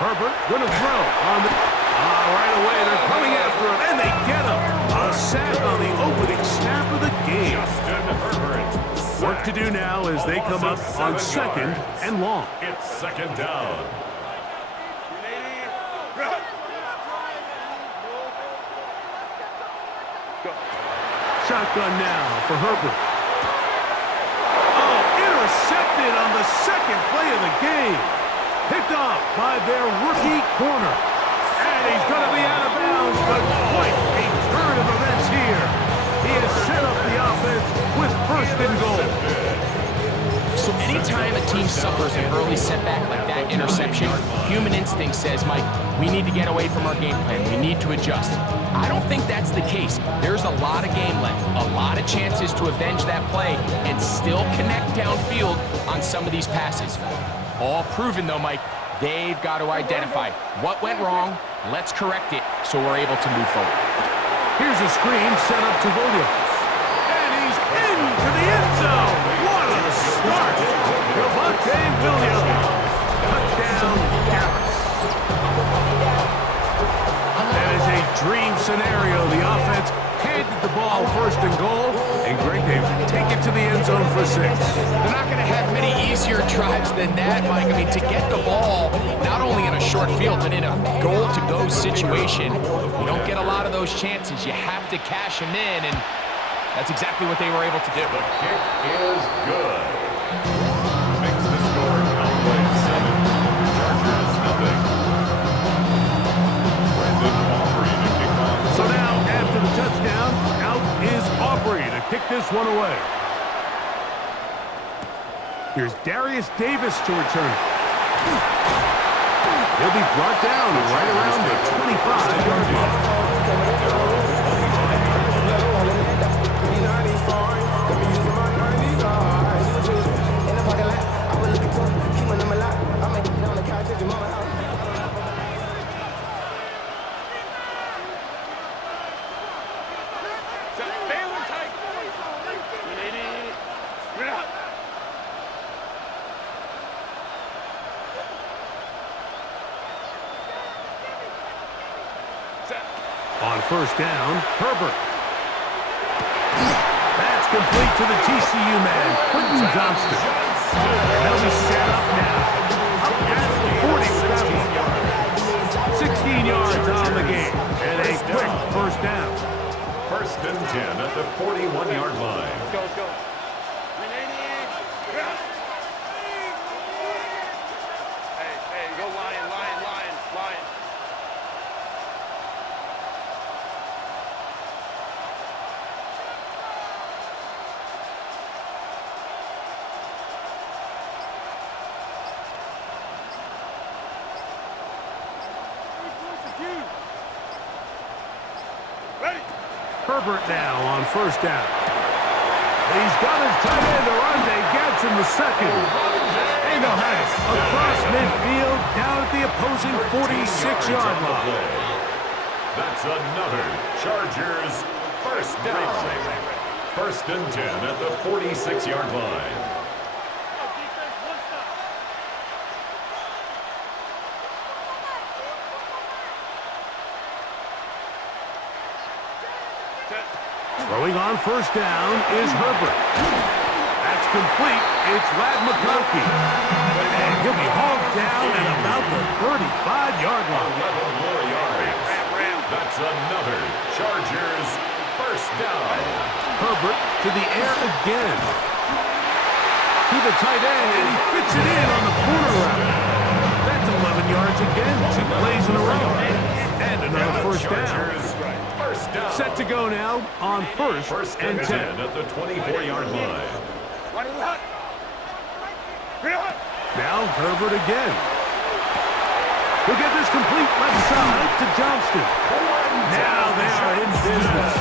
Herbert gonna throw on the right away. They're coming after him, and they get him. A sack on the opening snap of the game. Justin Herbert. Work to do now as they come up on 2nd and long. It's 2nd down. Shotgun now for Herbert. Oh, intercepted on the 2nd play of the game. Picked off by their rookie corner. And he's going to be out of bounds, but quite a turn of events here. He has set up the offense with 1st and goal. So anytime a team suffers an early setback like that interception, human instinct says, Mike, we need to get away from our game plan. We need to adjust. I don't think that's the case. There's a lot of game left, a lot of chances to avenge that play and still connect downfield on some of these passes. All proven, though, Mike, they've got to identify what went wrong, let's correct it so we're able to move forward. Here's a screen set up to Williams. And he's into the end zone. What a start. Javonte Williams. Touchdown, Dallas. That is a dream scenario. The offense handed the ball 1st and goal. And Greg, they take it to the end zone for 6. They're not going to have many easier drives than that, Mike. I mean, to get the ball, not only in a short field, but in a goal-to-go situation, you don't get a lot of those chances. You have to cash them in, and that's exactly what they were able to do. The kick is good. Makes the score Cowboys 7, Chargers nothing. Brandon Aubrey to kick off. So now, after the touchdown, out is Aubrey to kick this one away. Here's Darius Davis to return. He'll be brought down right around the 25-yard line. On 1st down, Herbert. That's complete to the TCU man, Quentin Johnston. And they'll be set up now. Up past the 40. 16 yards on the game. And a quick 1st down. 1st and 10 at the 41-yard line. Let's go, let's go. Hey, go Lion, Lion, Lion, Lion. Herbert now on 1st down. He's got his tight end, Arande gets in the 2nd. And they'll have it across midfield down at the opposing 46-yard line. That's another Chargers 1st down. 1st and 10 at the 46-yard line. Throwing on 1st down is Herbert. That's complete. It's Ladd McConkey. And he'll be hauled down at about the 35-yard line. 11 more yards. That's another Chargers 1st down. Herbert to the air again. To the tight end, and he fits it in on the corner route. That's 11 yards again, 2 plays in a row. And another 1st down. Set to go now on 1st and 10 at the 24-yard line. Now Herbert again. He'll get this complete left side to Johnston. Now they are in business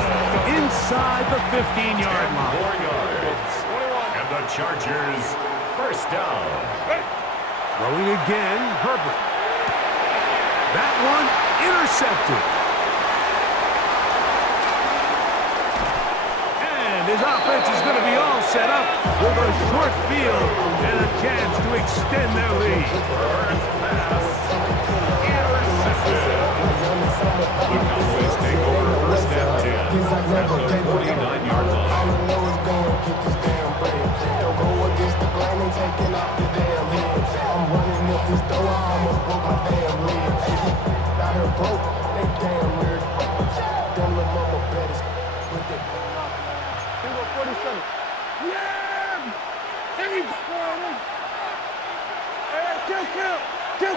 inside the 15-yard line. 4 yards. And the Chargers 1st down. Throwing again, Herbert. That one intercepted. his offense is going to be all set up with a short field and a chance to extend their lead. Burns pass. Intercepted. The Cowboys take over first and 10 at the 49-yard line.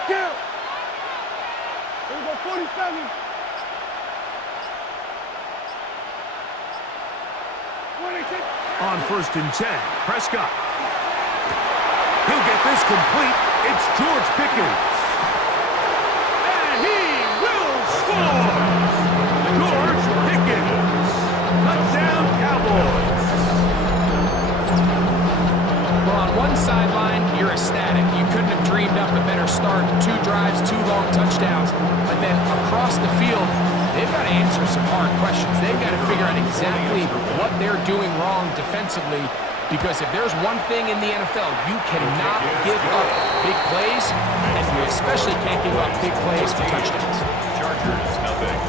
Count. Here we go, 47. 26. On first and 10, Prescott. He'll get this complete. It's George Pickens. And he will score! George Pickens. Touchdown, Cowboys. Well, on one sideline, you're ecstatic. You couldn't have dreamed up a better start. 2 drives, 2 long touchdowns. But then across the field, they've got to answer some hard questions. They've got to figure out exactly what they're doing wrong defensively. Because if there's one thing in the NFL, you cannot give up big plays, and you especially can't give up big plays for touchdowns. Chargers, nothing.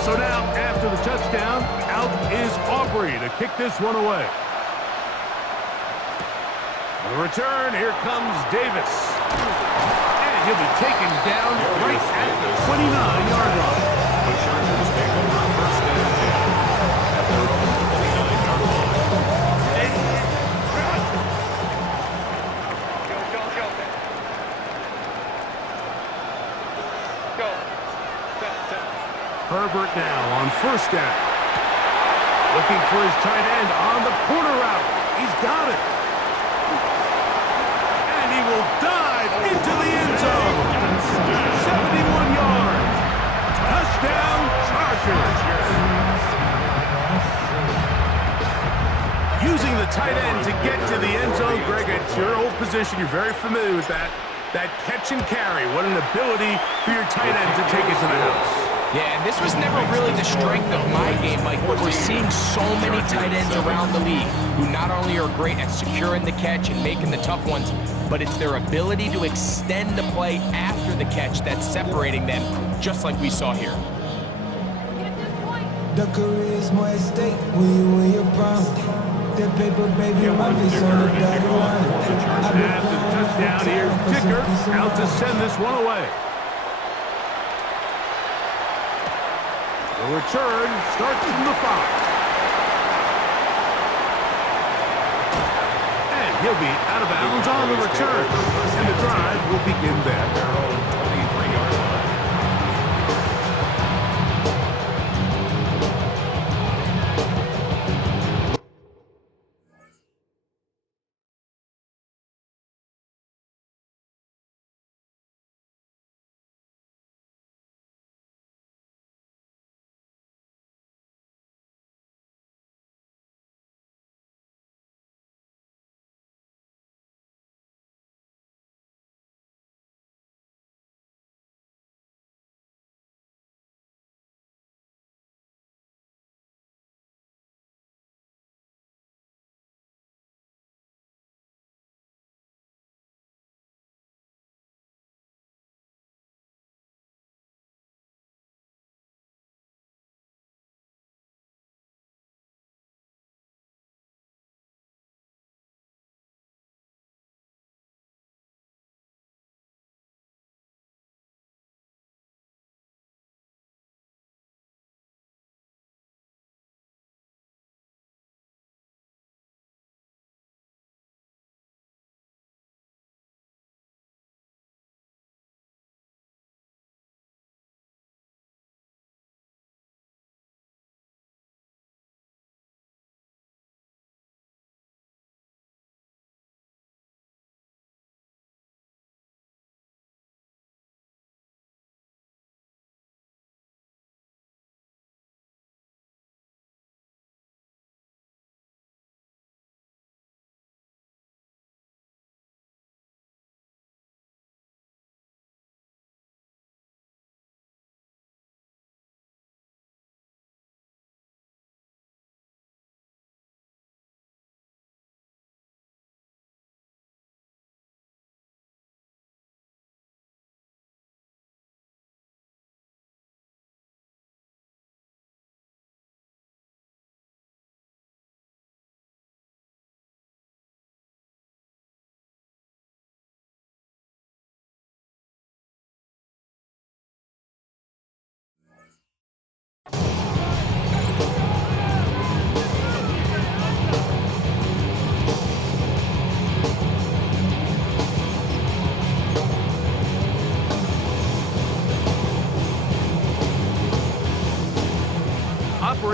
So now, after the touchdown, out is Aubrey to kick this one away. On the return, here comes Davis. And he'll be taken down right at the 29-yard line. The Chargers take over first and 10 at their own 29-yard line. Go. Herbert now on first down. Looking for his tight end on the corner route. He's got it. And he will dive into the end zone. 71 yards. Touchdown, Chargers. Using the tight end to get to the end zone, Greg, it's your old position. You're very familiar with that. That catch and carry. What an ability for your tight end to take it to the house. Yeah, and this was never really the strength of my game, Mike, but we're seeing so many tight ends around the league who not only are great at securing the catch and making the tough ones, but it's their ability to extend the play after the catch that's separating them, just like we saw here. The career's more at stake when you win your prime. That paper, baby, my face on the dotted line. After the touchdown, here's Dicker out to send this one away. The return starts from the 5. And he'll be out of bounds on the return. And the drive will begin there.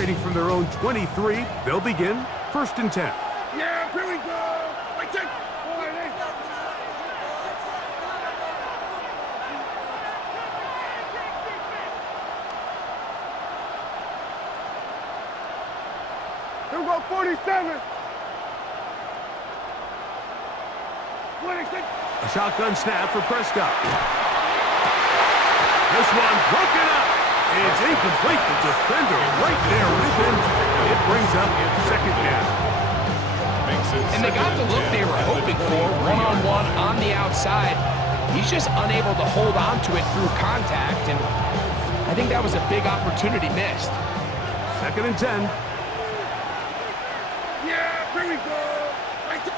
Operating from their own 23, they'll begin 1st and 10. Yeah, here we go. I take. Here we go, 47. 26. A shotgun snap for Prescott. This one broken up. It's incomplete. The defender right there with him. It brings up 2nd down. And they got the look they were hoping for, one-on-one on the outside. He's just unable to hold on to it through contact, and I think that was a big opportunity missed. 2nd and 10. Yeah, here we go. I take.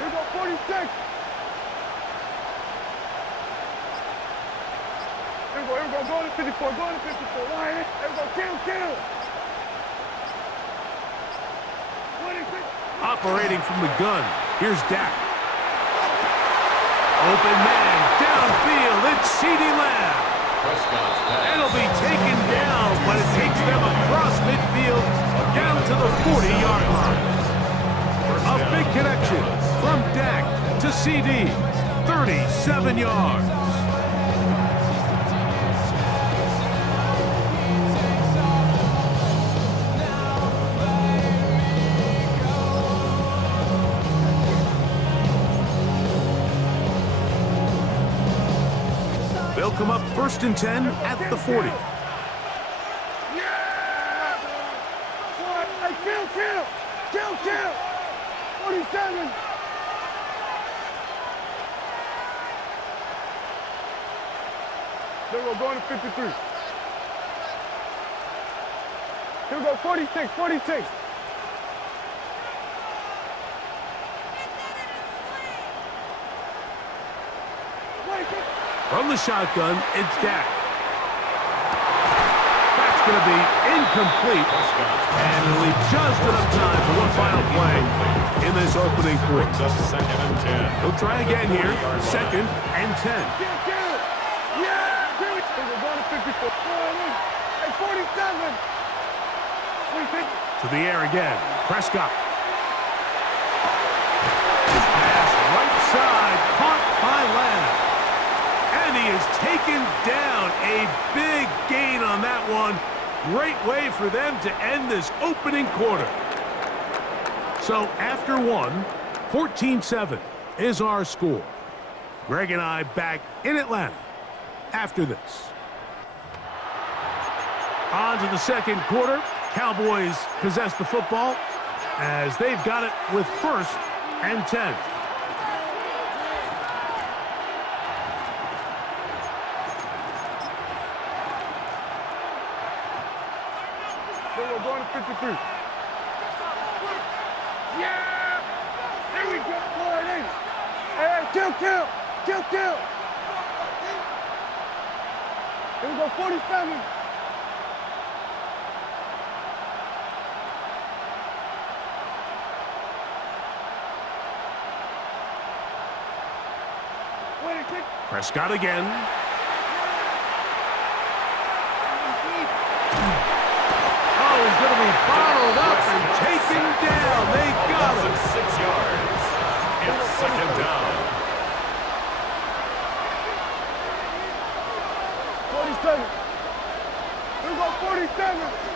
Here we go, 46. Here we go, go to 54, go to 54. Ryan, here we go, kill. 26. Operating from the gun. Here's Dak. Open man, downfield, it's CeeDee Lamb. It'll be taken down, but it takes them across midfield down to the 40-yard line. A big connection from Dak to CeeDee, 37 yards. They'll come up 1st and 10 at the 40. Yeah! Hey, kill! 47! Here we go, going to 53. Here we go, 46. From the shotgun, it's Dak. That's going to be incomplete. And it'll leave just enough time for one final play in this opening quarter. 2nd and 10. He'll try again here. 2nd and 10. Kill! Yeah! Here we go, going to 54. Hey, 47! To the air again. Prescott. His pass right side, caught by Lamb. And he is taken down. A big gain on that one. Great way for them to end this opening quarter. So after one, 14-7 is our score. Greg and I back in Atlanta after this. On to the 2nd quarter. Cowboys possess the football as they've got it with 1st and 10. We're going to 53. Yeah! There we go, boy. Hey, kill! Here we go, 47. Prescott again. Oh, he's going to be bottled up and taken down. They got him. 6 yards. It's 2nd down. 47. Here we go, 47.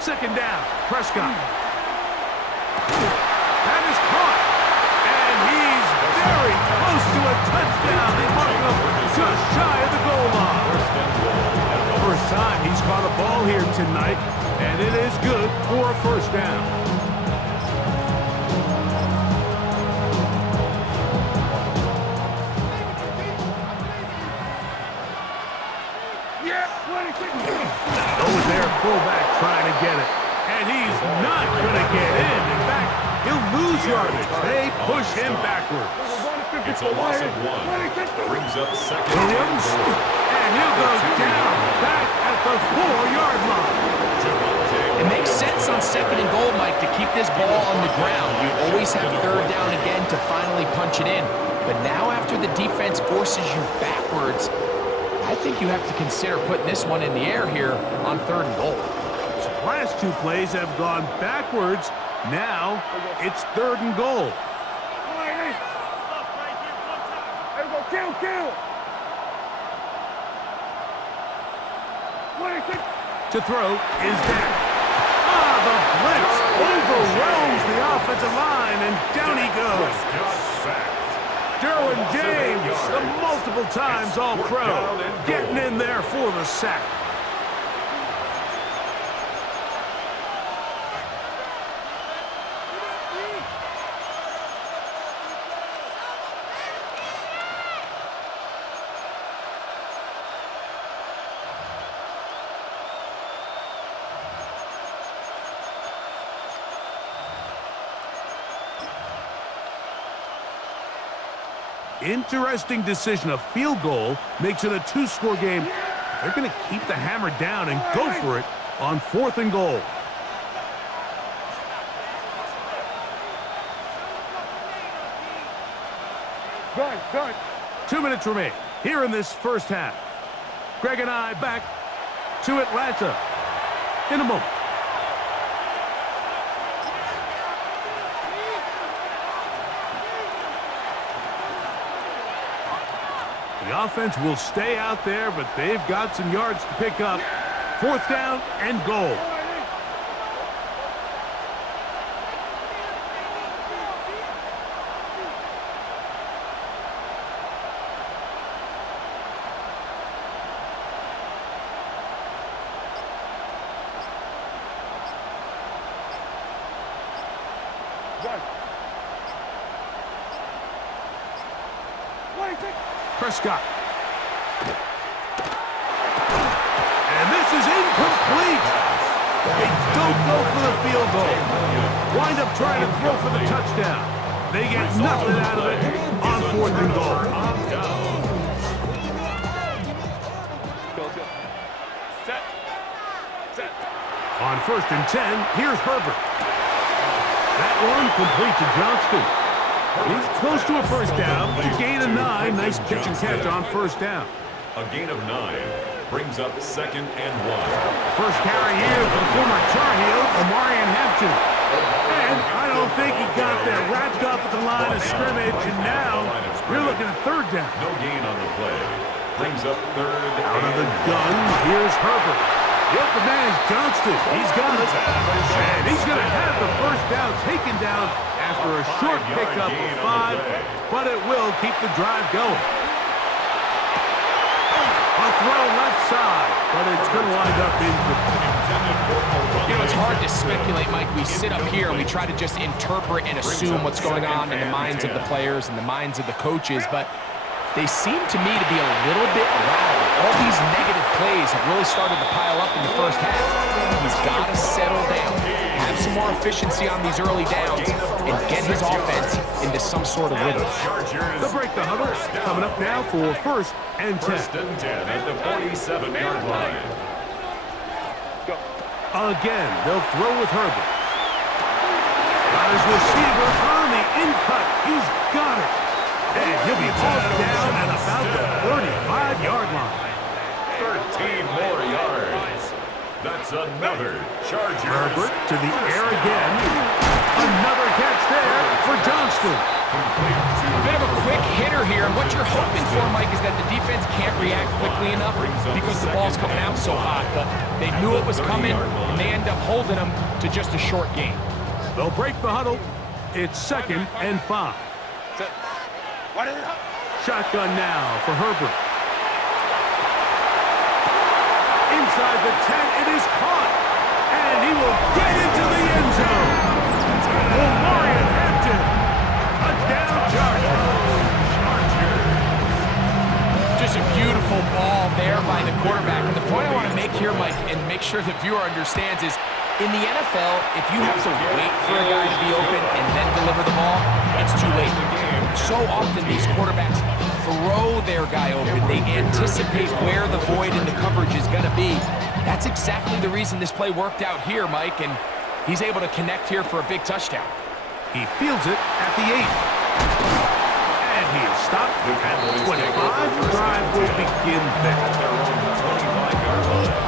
Second down, Prescott. That is caught. And he's very close to a touchdown. They mark him just shy of the goal line. First time he's caught a ball here tonight, and it is good for a 1st down. Over there, fullback trying to get it. And he's not going to get in. In fact, He'll lose yardage. They push him backwards. It's a loss of 1. Brings up second and Williams. goal. And he'll go down back at the 4-yard line. It makes sense on second and goal, Mike, to keep this ball on the ground. You always have third down again to finally punch it in. But now after the defense forces you backwards, I think you have to consider putting this one in the air here on third and goal. So the last 2 plays have gone backwards. Now it's third and goal. Kill! To throw is down. The blitz overwhelms the offensive line, and down he goes. Derwin James, the multiple times All-Pro, getting in there for the sack. Interesting decision. A field goal makes it a 2-score game. They're going to keep the hammer down and go for it on 4th and goal. Done. 2 minutes remain here in this first half. Greg and I back to Atlanta in a moment. The offense will stay out there, but they've got some yards to pick up. 4th down and goal. Prescott. And this is incomplete. They don't go for the field goal. Wind up trying to throw for the touchdown. They get nothing out of it on 4th and goal. On 1st and 10, here's Herbert. That one complete to Johnston. He's close to a first down. To gain a 9. Nice pitch and catch on 1st down. A gain of 9 brings up 2nd and 1. First carry here for the former Tar Heel, Omarion Hampton. And I don't think he got there. Wrapped up at the line of scrimmage, and now you're looking at 3rd down. No gain on the play. Brings up 3rd Out of the gun, here's Herbert. Yep, the man is Johnston. He's got it. And he's going to have the first down taken down after a short pickup of 5, but it will keep the drive going. A throw left side, but it's going to wind up incomplete. You know, it's hard to speculate, Mike. We sit up here and we try to just interpret and assume what's going on in the minds of the players and the minds of the coaches, but they seem to me to be a little bit rattled. All these negative plays have really started to pile up in the first half. He's got to settle down, have some more efficiency on these early downs, and get his offense into some sort of rhythm. They'll break the huddle. Coming up now for 1st and 10. 1st and 10 at the 47-yard line. Again, they'll throw with Herbert. Got his receiver on the in-cut. He's got it. And he'll be hauled down at about the 35-yard line. 13 more yards. That's another Chargers. Herbert to the air again. Another catch there for Johnston. A bit of a quick hitter here, and what you're hoping for, Mike, is that the defense can't react quickly enough because the ball's coming out so hot, but they knew it was coming, and they end up holding them to just a short game. They'll break the huddle. It's 2nd and 5. Shotgun now for Herbert. Inside the 10, it is caught. And he will get into the end zone. Omarion Hampton. Touchdown, Chargers. Just a beautiful ball there by the quarterback. And the point I want to make here, Mike, and make sure the viewer understands is In the NFL, if you have to wait for a guy to be open and then deliver the ball, it's too late. So often these quarterbacks throw their guy open. They anticipate where the void in the coverage is going to be. That's exactly the reason this play worked out here, Mike, and he's able to connect here for a big touchdown. He fields it at the 8. And he is stopped at the 25. The drive will begin there. Their own 25-yard line.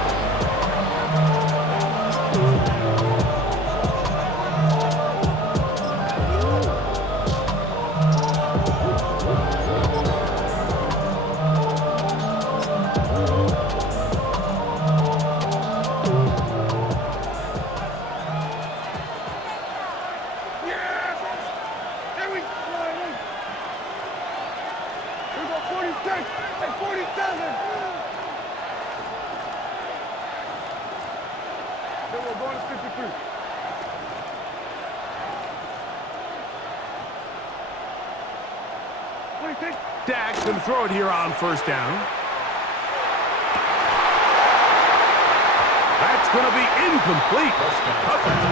Dak can throw it here on first down. That's going to be incomplete.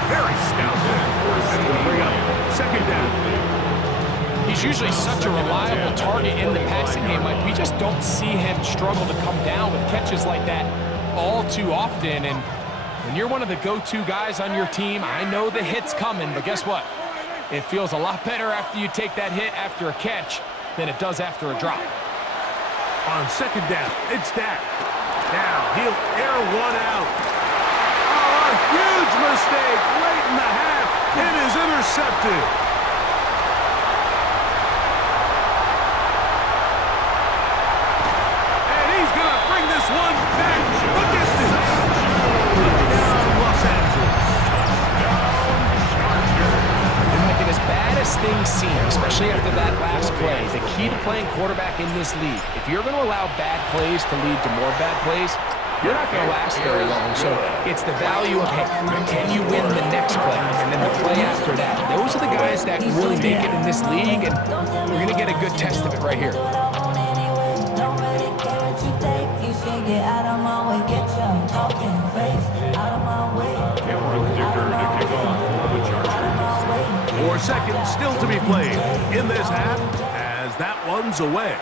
Very stout. That's going to bring up second down. He's usually such a reliable target in the passing game. Like, we just don't see him struggle to come down with catches like that all too often. And when you're one of the go-to guys on your team, I know the hit's coming, but guess what? It feels a lot better after you take that hit after a catch than it does after a drop. On second down, it's Dak. Now he'll air one out. Oh, a huge mistake late in the half. It is intercepted. And he's going to bring this one back the distance. Touchdown, Los Angeles. And like, as bad as things seem, especially after that last play, the key to playing quarterback in this league, if you're going to allow bad plays to lead to more bad plays, you're not going to last very long. So it's the value of, hey, can you win the next play and then the play after that? Those are the guys that really make it in this league, and we're going to get a good test of it right here. Cameron Dicker to kick off for the Chargers. 4 seconds still to be played in this half as that one's away.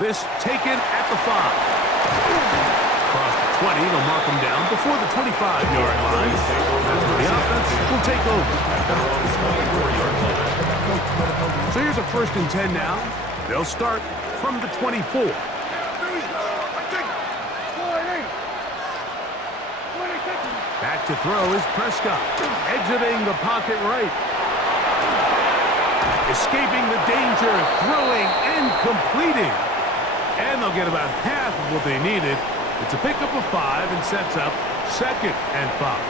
This taken at the 5. Across the 20, they'll mark him down before the 25-yard line. That's where the offense will take over. So here's a 1st and 10 now. They'll start from the 24. Back to throw is Prescott, exiting the pocket right. Escaping the danger, throwing and completing. And they'll get about half of what they needed. It's a pickup of 5 and sets up 2nd and 5.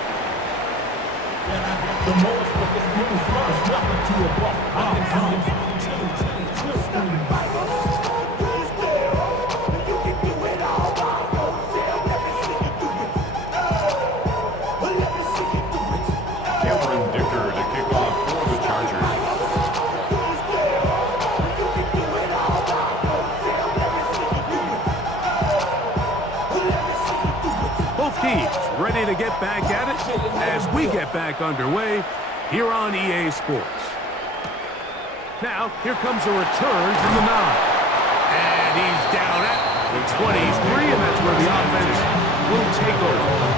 Cameron Dicker to kick off for the Chargers. Both teams ready to get back at it as we get back underway here on EA Sports. Now, here comes a return from the 9. And he's down at the 23, and that's where the offense will take over.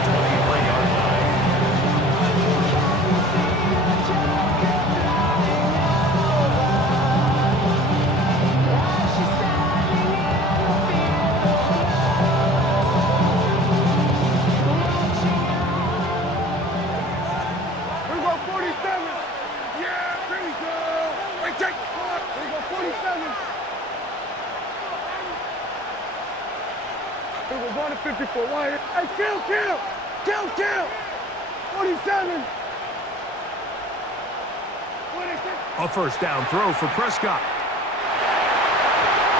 We're going to 54 wide. Hey, kill! 47. A 1st down throw for Prescott.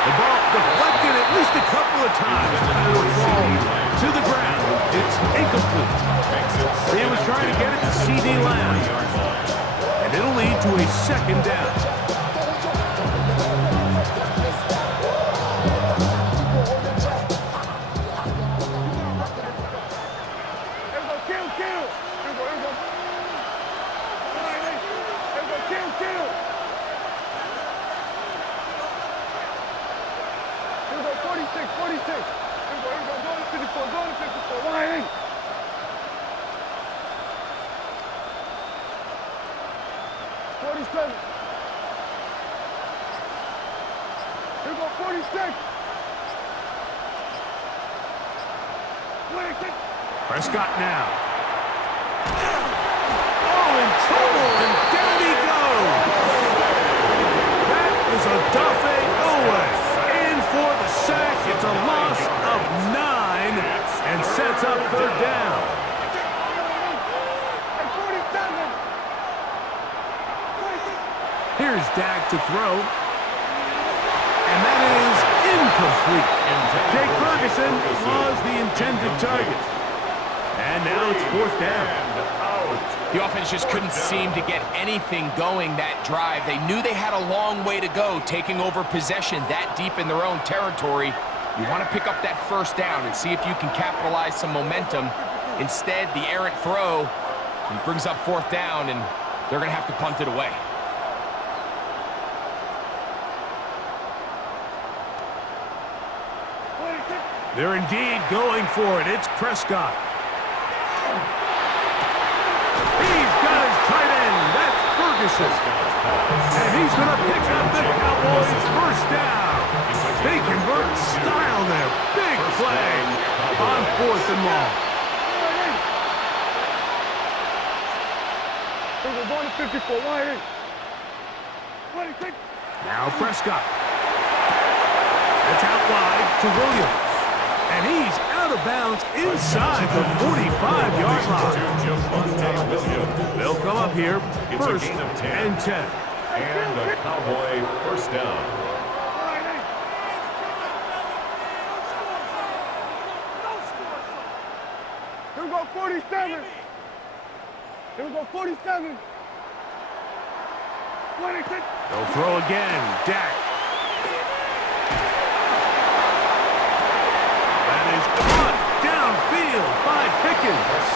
The ball deflected at least a couple of times. And it'll fall to the ground. It's incomplete. He was trying to get it to C.D. Lamb. And it'll lead to a 2nd down. 54, going to 54, wide 8. Here we go, 46. Prescott now. Oh, in trouble, and down he goes. That is a Dafe Owen. In for the sack. It's a loss of 9 and sets up third down. Here's Dak to throw. And that is incomplete. Jake Ferguson was the intended target. And now it's fourth down. The offense just couldn't seem to get anything going that drive. They knew they had a long way to go, taking over possession that deep in their own territory. You want to pick up that first down and see if you can capitalize some momentum. Instead, the errant throw, he brings up fourth down, and they're going to have to punt it away. They're indeed going for it. It's Prescott. He's got his tight end. That's Ferguson. And he's going to pick up the Cowboys' first down. They convert style there. Big play on fourth and long. We're going to 54, wide 8. Now Prescott. It's out wide to Williams. And he's out of bounds inside the 45-yard line. They'll come up here first and 10. And a Cowboy first down. Here we go, 47. Here we go, 47. 26. They'll throw again. Dak. That is caught downfield by Pickens.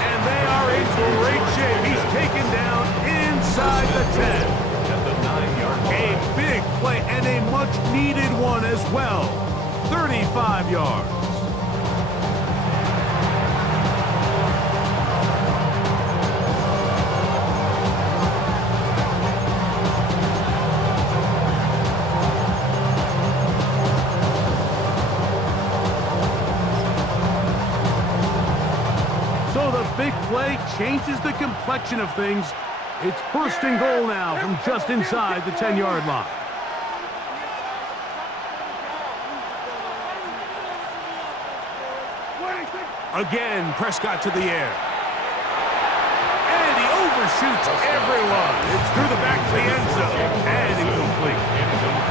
And they are in great shape. He's taken down inside the 10. At the 9-yard line. A big play and a much-needed one as well. 35 yards. So the big play changes the complexion of things. It's first and goal now from just inside the 10-yard line. Again, Prescott to the air. And he overshoots everyone. It's through the back of the end zone. And incomplete.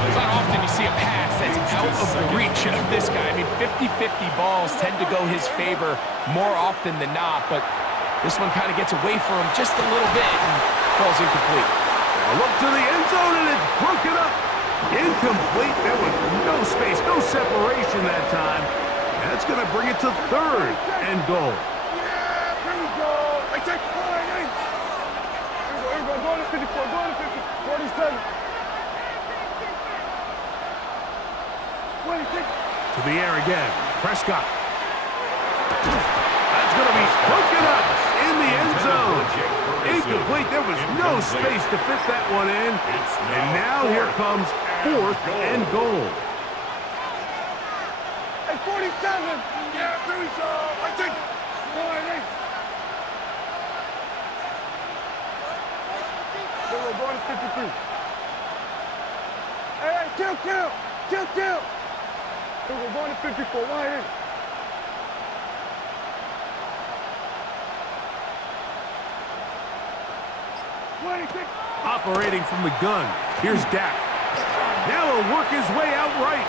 It's not often you see a pass that's out of the reach of this guy. I mean, 50-50 balls tend to go his favor more often than not, but this one kind of gets away from him just a little bit and falls incomplete. A look to the end zone, and it's broken up. Incomplete. There was no space, no separation that time. That's going to bring it to third and goal. Yeah, here we go. I take 4 and 8. Here we go, going to 54, going to 50, 47. 26. To the air again. Prescott. That's going to be broken up in the end zone. Incomplete. There was no space to fit that one in. And now here comes fourth and goal. Hey, 47. Yeah, here we go. I take 4 and 8. Here we're going to 53. Hey, kill. Here we're going to 54, wide 8. Operating from the gun. Here's Dak. Now he'll work his way out right.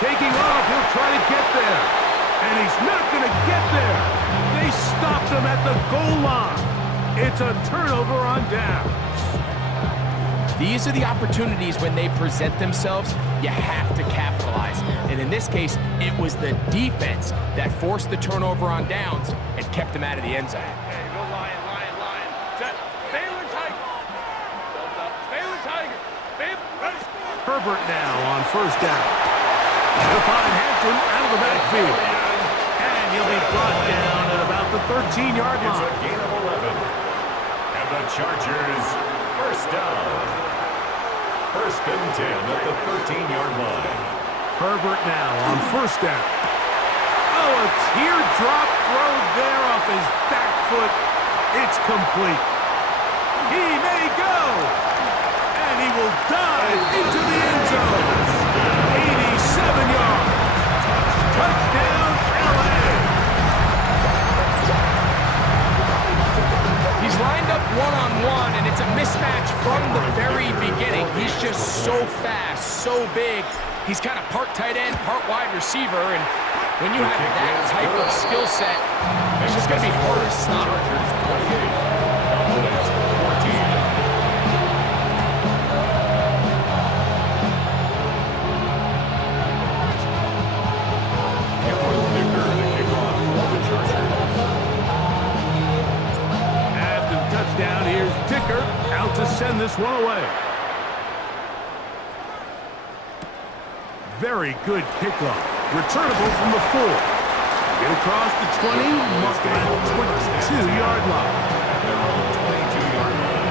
Taking off, he'll try to get there. And he's not going to get there. They stopped him at the goal line. It's a turnover on downs. These are the opportunities when they present themselves, you have to capitalize. And in this case, it was the defense that forced the turnover on downs and kept them out of the end zone. Hey, go lion. Set. Baylor Tiger. Baylor Tiger. Herbert now on first down. They'll find Hampton out of the backfield. he'll be brought down at about the 13-yard It's line. a gain of 11. And the Chargers, first down. First and 10 at the 13-yard line. Herbert now on first down. Oh, a teardrop throw there off his back foot. It's complete. He may go. And he will dive into the end zone. 87 yards. Touchdown, LA. He's lined up one-on-one, and it's a mismatch from the very beginning. He's just so fast, so big. He's kind of part tight end, part wide receiver, and when you have that type of skill set, it's just going to be hard to stop. After the touchdown, here's Dicker out to send this one away. Very good kickoff. Returnable from the 4. Get across the 20, mark him at the 22-yard line. They're on the 22-yard line.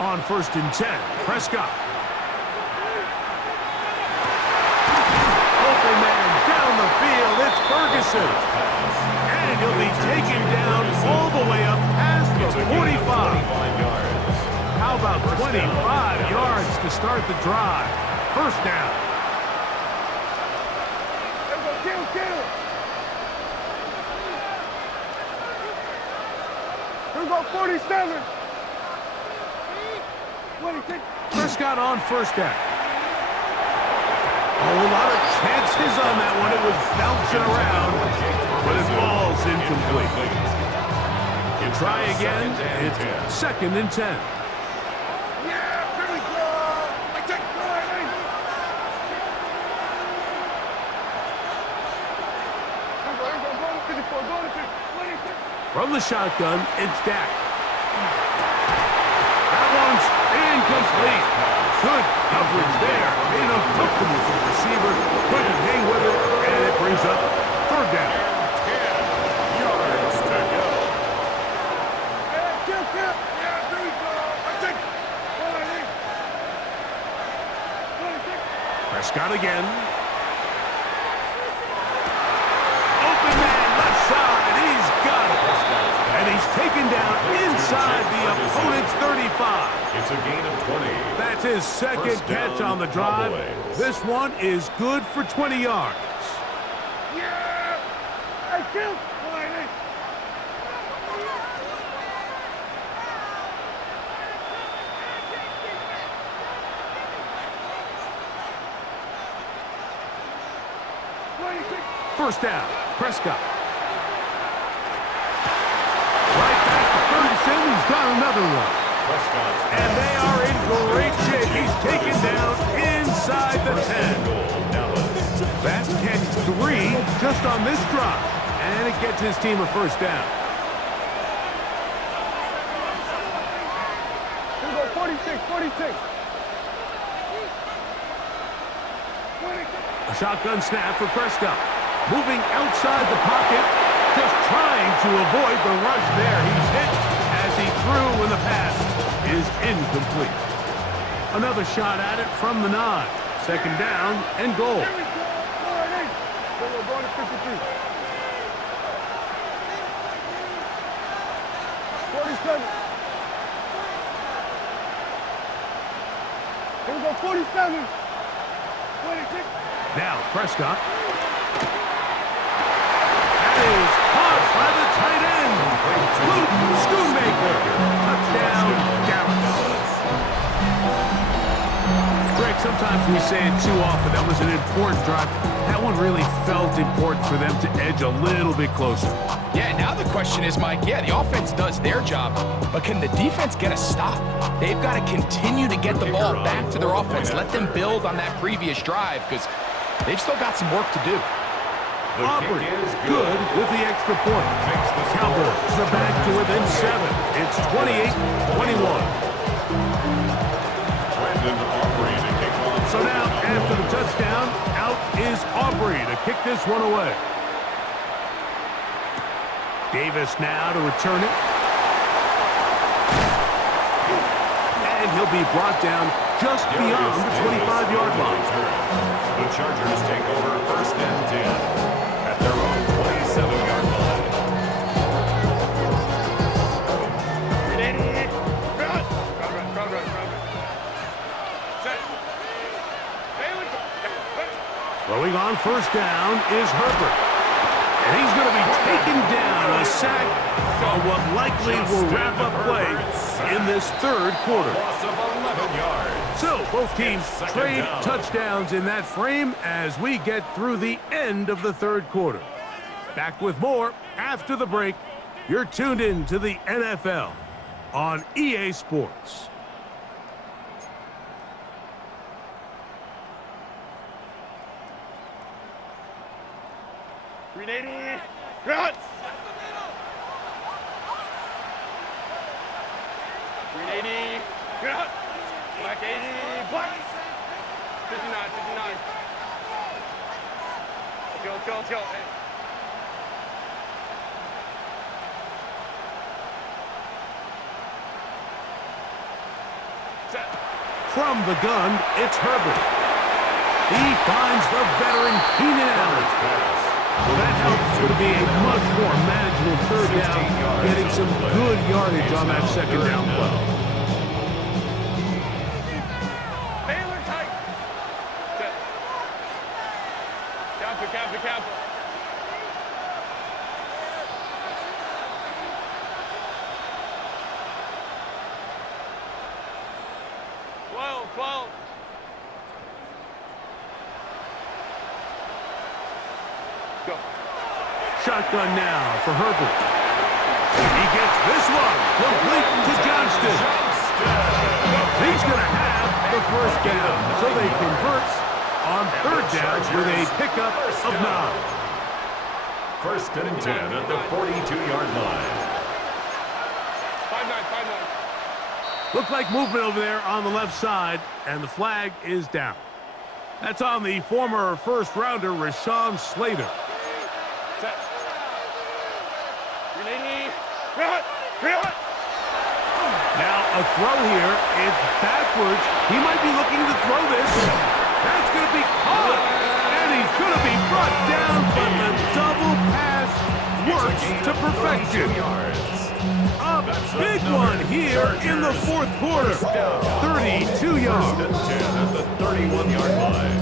On first and 10, Prescott. Open man down the field, it's Ferguson. And he'll be taken down all the way up past the 45. How about 25 yards to start the drive? First down. Here we go, 47. Prescott on first down. Oh, a lot of chances on that one. It was bouncing around, but it falls incomplete. Try again. It's second and 10. Yeah, here we go. I take one. Here we go, go to 54, go to 50. From the shotgun, it's Dak. That one's incomplete. Good coverage there. Made uncomfortable for the receiver. Couldn't hang with it, and it brings up third down. 10 yards to go. Yeah, here we go. I take one. Prescott again. Open man, left side. He's got it. And he's taken down inside the opponent's 35. It's a gain of 20. That's his second catch on the drive. Cowboys. This one is good for 20 yards. Yeah, I killed one. First down, Prescott. Right back to Ferguson, who's got another one. And they are in great shape. He's taken down inside the 10. That's catch 3 just on this drive. And it gets his team a first down. Here we go, 46. A shotgun snap for Prescott. Moving outside the pocket, just trying to avoid the rush there. He's hit as he threw when the pass is incomplete. Another shot at it from the 9. Second down and goal. Here we go, we're going to 53. 47. Here we go, 47. 26. Now Prescott. That is caught by the tight end. Luke Schoonmaker. Touchdown, Dallas. Bricks sometimes we say it too often. That was an important drive. That one really felt important for them to edge a little bit closer. Yeah, now the question is, Mike, yeah, the offense does their job, but can the defense get a stop? They've got to continue to get the ball back to their offense. Let them build on that previous drive because they've still got some work to do. Aubrey, good with the extra point. Cowboys are back to within 7. It's 28-21. So now, after the touchdown, out is Aubrey to kick this one away. Davis now to return it. And he'll be brought down just beyond the 25-yard line. The Chargers take over first and 10 at their own 27-yard line. Throwing on first down is Herbert. And he's going to be taken down, a sack on what likely will wrap up play in this third quarter. Loss of 11 yards. So both teams trade touchdowns in that frame as we get through the end of the third quarter. Back with more after the break. You're tuned in to the NFL on EA Sports. Grenade! Run! Grenade! Run! Black 80! Black! 59, 59. Let's go. Hey. Set. From the gun, it's Herbert. He finds the veteran Keenan Allen. Well, that helps to be a much more manageable third down, getting some good yardage on that second down play. Baylor tight. Set. Counter. 12. Go. Shotgun now for Herbert. He gets this one complete to Johnston. He's going to have the first down, so they convert on third down with a pickup of 9. First and 10 at the 42-yard line. 5-9. Looks like movement over there on the left side, and the flag is down. That's on the former first-rounder, Rashawn Slater. Set. Grenade! Run! Now a throw here. It's backwards. He might be looking to throw this. That's going to be caught. And he's going to be brought down, but the double pass works to perfection. A big one here in the fourth quarter. 32 yards. 10 at the 31-yard line.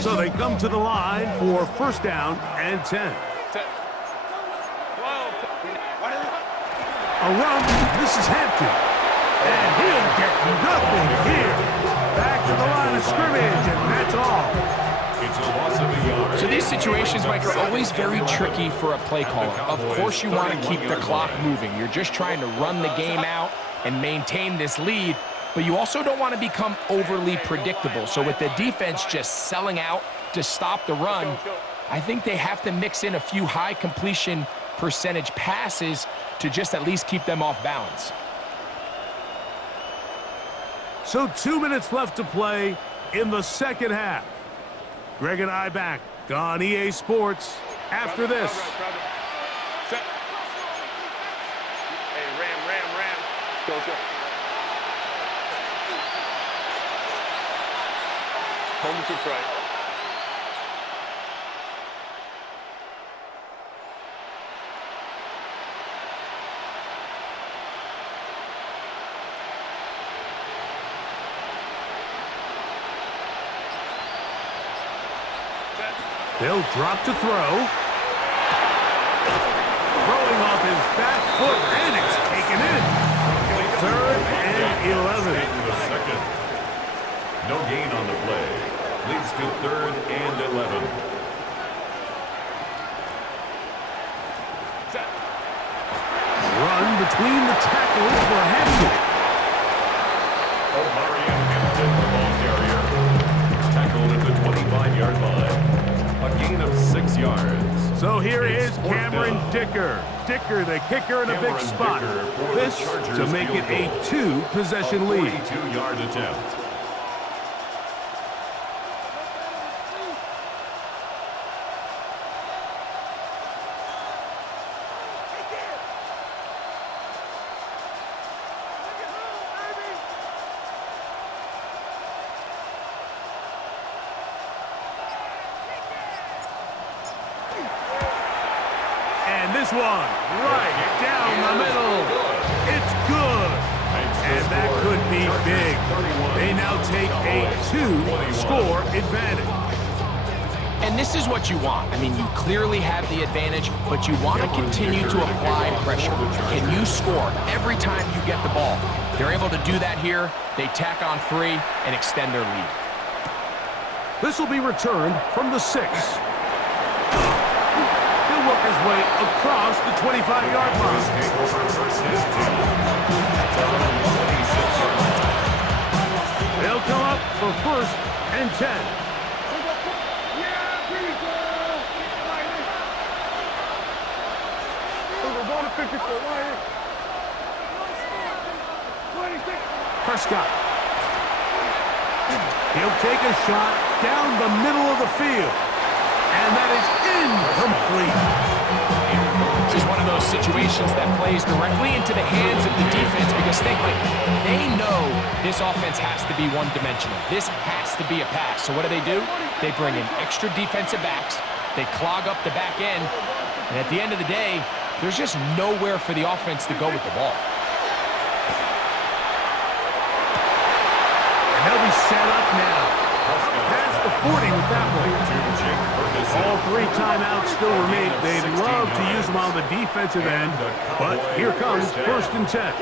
So they come to the line for first down and 10. Set. 12. A run. This is Hampton. And he'll get nothing here. Back to the line of scrimmage, and that's all. It's a loss of a yard. So these situations, Mike, are always very tricky for a play caller. Of course you want to keep the clock moving. You're just trying to run the game out and maintain this lead, but you also don't want to become overly predictable. So with the defense just selling out to stop the run, I think they have to mix in a few high completion percentage passes to just at least keep them off balance. So 2 minutes left to play in the second half. Greg and I back on EA Sports after this. Set. Hey, ram. Go. Home to right. They'll drop to throw. Throwing off his back foot, and it's taken in. 3rd and 11. The second. No gain on the play. Leads to 3rd and 11. Run between the tackles for a handle. Omarion Hampton, the ball carrier. Tackled at the 25-yard line. A gain of 6 yards. So here It's is fourth Cameron down. Dicker. Dicker, the kicker, in a big Cameron spot. Dicker for the This Chargers to make it field a goal. 2-possession lead. 42-yard attempt. And this one, right down the middle. It's good. And that could be big. They now take a 2-score advantage. And this is what you want. I mean, you clearly have the advantage, but you want to continue to apply pressure. Can you score every time you get the ball? They're able to do that here. They tack on 3 and extend their lead. This will be returned from the 6. He'll work his way across the 25-yard line. They'll come up for 1st and 10. Going to 54. Prescott. He'll take a shot down the middle of the field. And that is incomplete. This is one of those situations that plays directly into the hands of the defense because they know this offense has to be one-dimensional. This has to be a pass. So what do? They bring in extra defensive backs. They clog up the back end. And at the end of the day, there's just nowhere for the offense to go with the ball. And they'll be set up now. Past the 40 with that one. All 3 timeouts still remain. They'd love to use them on the defensive end, but here comes 1st and 10.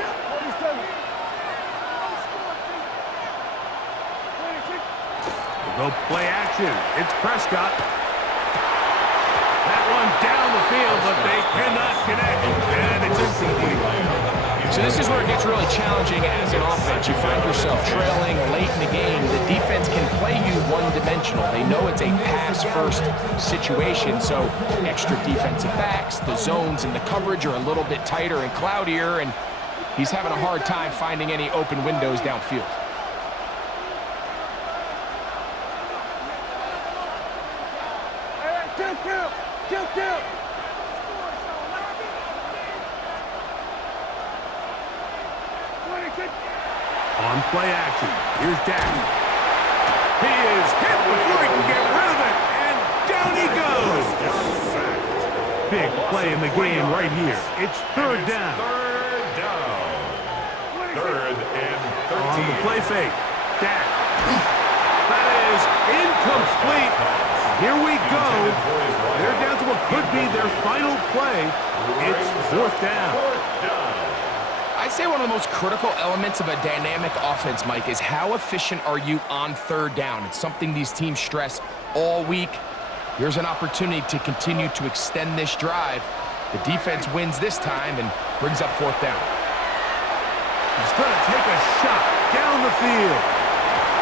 They'll go play action. It's Prescott. That one down the field, but they cannot connect, and it's incomplete. So this is where it gets really challenging as an offense. You find yourself trailing late in the game. The defense can play you one-dimensional. They know it's a pass-first situation, so extra defensive backs, the zones and the coverage are a little bit tighter and cloudier, and he's having a hard time finding any open windows downfield. Kill. On play action, here's Dak. He is hit before he can get rid of it, and down he goes. Big play in the game right here. It's 3rd down. 3rd and 13. On the play fake, Dak. That is incomplete. Here we go. They're down to what could be their final play. It's 4th down. I'd say one of the most critical elements of a dynamic offense, Mike, is how efficient are you on 3rd down? It's something these teams stress all week. Here's an opportunity to continue to extend this drive. The defense wins this time and brings up 4th down. He's going to take a shot down the field.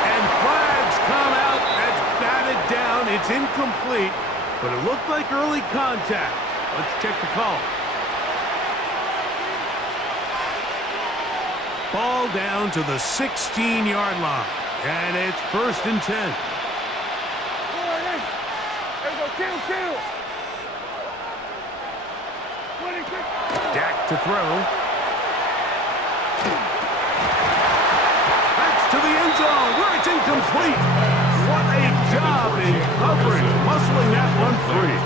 And flags come out. That's batted down. It's incomplete, but it looked like early contact. Let's check the call. Ball down to the 16-yard line, and it's 1st and 10. Kill. Dak to throw. That's to the end zone, where it's incomplete. What a job in coverage, muscling that one free.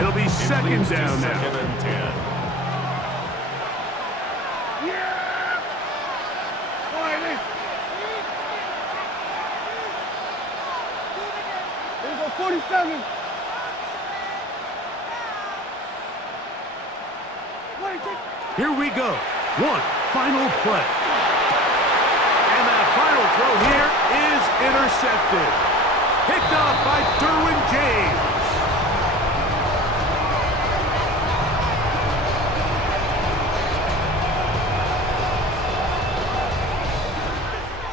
It'll be 2nd down now. 2nd and 10. Here we go. One final play. And that final throw here is intercepted. Picked off by Derwin James.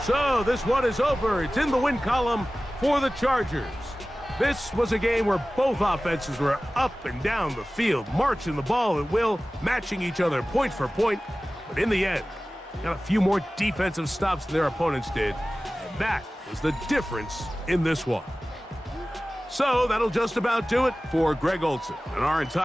So this one is over. It's in the win column for the Chargers. This was a game where both offenses were up and down the field, marching the ball at will, matching each other point for point. But in the end, got a few more defensive stops than their opponents did. And that was the difference in this one. So that'll just about do it for Greg Olson and our entire